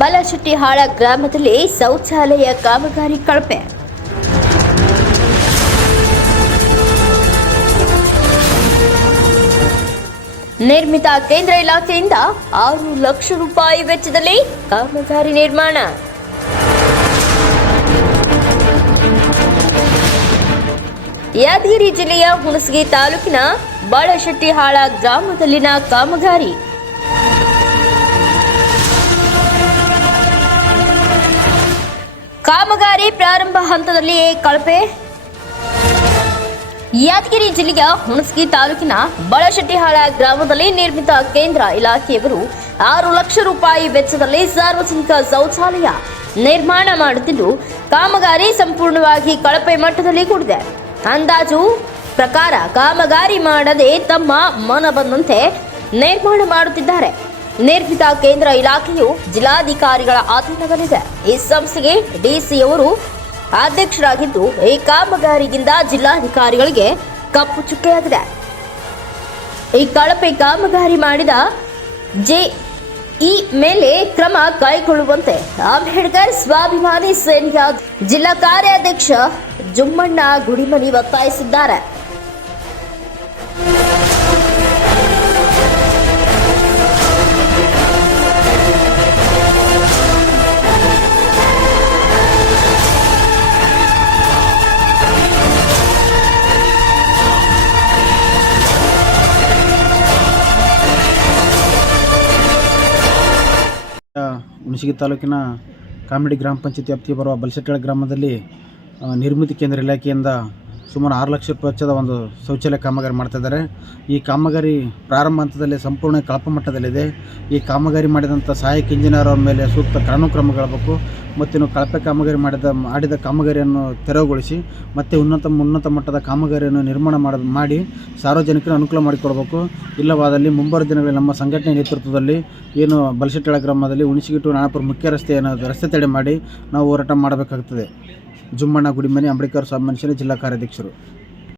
ಬಲಶೆಟ್ಟಿಹಾಳ ಗ್ರಾಮದಲ್ಲಿ ಶೌಚಾಲಯ ಕಾಮಗಾರಿ ಕಳಪೆ. ನಿರ್ಮಿತ ಕೇಂದ್ರ ಇಲಾಖೆಯಿಂದ ಆರು ಲಕ್ಷ ರೂಪಾಯಿ ವೆಚ್ಚದಲ್ಲಿ ಕಾಮಗಾರಿ ನಿರ್ಮಾಣ. ಯಾದಗಿರಿ ಜಿಲ್ಲೆಯ ಹುಣಸಗಿ ತಾಲೂಕಿನ ಬಾಳಶೆಟ್ಟಿಹಾಳ ಗ್ರಾಮದಲ್ಲಿನ ಕಾಮಗಾರಿ. ಕಾಮಗಾರಿ ಪ್ರಾರಂಭ ಹಂತದಲ್ಲಿಯೇ ಕಳಪೆ. ಯಾದಗಿರಿ ಜಿಲ್ಲೆಯ ಹುಣಸಗಿ ತಾಲೂಕಿನ ಬಳಶೆಟ್ಟಿಹಾಳ ಗ್ರಾಮದಲ್ಲಿ ನಿರ್ಮಿತ ಕೇಂದ್ರ ಇಲಾಖೆಯವರು ಆರು ಲಕ್ಷ ರೂಪಾಯಿ ವೆಚ್ಚದಲ್ಲಿ ಸಾರ್ವಜನಿಕ ಶೌಚಾಲಯ ನಿರ್ಮಾಣ ಮಾಡುತ್ತಿದ್ದು, ಕಾಮಗಾರಿ ಸಂಪೂರ್ಣವಾಗಿ ಕಳಪೆ ಮಟ್ಟದಲ್ಲಿ ಕೂಡಿದೆ. ಅಂದಾಜು ಪ್ರಕಾರ ಕಾಮಗಾರಿ ಮಾಡದೆ ತಮ್ಮ ಮನ ಬಂದಂತೆ ನಿರ್ಮಾಣ ಮಾಡುತ್ತಿದ್ದಾರೆ. ನಿರ್ಮಿತ ಕೇಂದ್ರ ಇಲಾಖೆಯು ಜಿಲ್ಲಾಧಿಕಾರಿಗಳ ಅಧೀನದಲ್ಲಿದೆ ಈ ಸಂಸ್ಥೆಗೆ ಡಿಸಿಯವರು ಅಧ್ಯಕ್ಷರಾಗಿದ್ದು, ಈ ಕಾಮಗಾರಿಯಿಂದ ಜಿಲ್ಲಾಧಿಕಾರಿಗಳಿಗೆ ಕಪ್ಪು ಚುಕ್ಕೆಯಾಗಿದೆ. ಈ ಕಳಪೆ ಕಾಮಗಾರಿ ಮಾಡಿದ ಜೆ ಈ ಮೇಲೆ ಕ್ರಮ ಕೈಗೊಳ್ಳುವಂತೆ ಅಂಬೇಡ್ಕರ್ ಸ್ವಾಭಿಮಾನಿ ಸೇನೆಯ ಜಿಲ್ಲಾ ಕಾರ್ಯಾಧ್ಯಕ್ಷ ಜುಮ್ಮಣ್ಣ ಗುಡಿಮನಿ ಒತ್ತಾಯಿಸಿದ್ದಾರೆ. ಹುಣಸಗಿ ತಾಲೂಕಿನ ಕಾಮಿಡಿ ಗ್ರಾಮ ಪಂಚಾಯತಿ ವ್ಯಾಪ್ತಿಗೆ ಬರುವ ಬಲಸೆಟ್ಟಳ ಗ್ರಾಮದಲ್ಲಿ ನಿರ್ಮಿತಿ ಕೇಂದ್ರ ಇಲಾಖೆಯಿಂದ ಸುಮಾರು ಆರು ಲಕ್ಷ ರೂಪಾಯಿ ವೆಚ್ಚದ ಒಂದು ಶೌಚಾಲಯ ಕಾಮಗಾರಿ ಮಾಡ್ತಾ ಇದ್ದಾರೆ. ಈ ಕಾಮಗಾರಿ ಪ್ರಾರಂಭ ಹಂತದಲ್ಲಿ ಸಂಪೂರ್ಣ ಕಳಪ ಮಟ್ಟದಲ್ಲಿದೆ ಈ ಕಾಮಗಾರಿ ಮಾಡಿದಂಥ ಸಹಾಯಕ ಇಂಜಿನಿಯರ್ ಅವರ ಮೇಲೆ ಸೂಕ್ತ ಕಾನೂನು ಮತ್ತು ಇನ್ನು ಕಳಪೆ ಕಾಮಗಾರಿ ಮಾಡಿದ ಮಾಡಿದ ಕಾಮಗಾರಿಯನ್ನು ತೆರವುಗೊಳಿಸಿ, ಮತ್ತು ಉನ್ನತ ಉನ್ನತ ಮಟ್ಟದ ಕಾಮಗಾರಿಯನ್ನು ನಿರ್ಮಾಣ ಮಾಡಿ ಸಾರ್ವಜನಿಕರು ಅನುಕೂಲ ಮಾಡಿಕೊಡ್ಬೇಕು. ಇಲ್ಲವಾದಲ್ಲಿ ಮುಂಬರುವ ದಿನಗಳಲ್ಲಿ ನಮ್ಮ ಸಂಘಟನೆ ನೇತೃತ್ವದಲ್ಲಿ ಏನು ಬಲಶೆಟ್ಟಳ ಗ್ರಾಮದಲ್ಲಿ ಉಣಿಸಿಗಿಟ್ಟು ನಾಣಪುರ ಮುಖ್ಯ ರಸ್ತೆ ಏನಾದರೂ ರಸ್ತೆ ತಡೆ ಮಾಡಿ ನಾವು ಹೋರಾಟ ಮಾಡಬೇಕಾಗ್ತದೆ. ಜುಮ್ಮಣ್ಣ ಗುಡಿಮನೆ ಅಂಬೇಡ್ಕರ್ ಸ್ವಾಮಿ ಜಿಲ್ಲಾ ಕಾರ್ಯಾಧ್ಯಕ್ಷರು.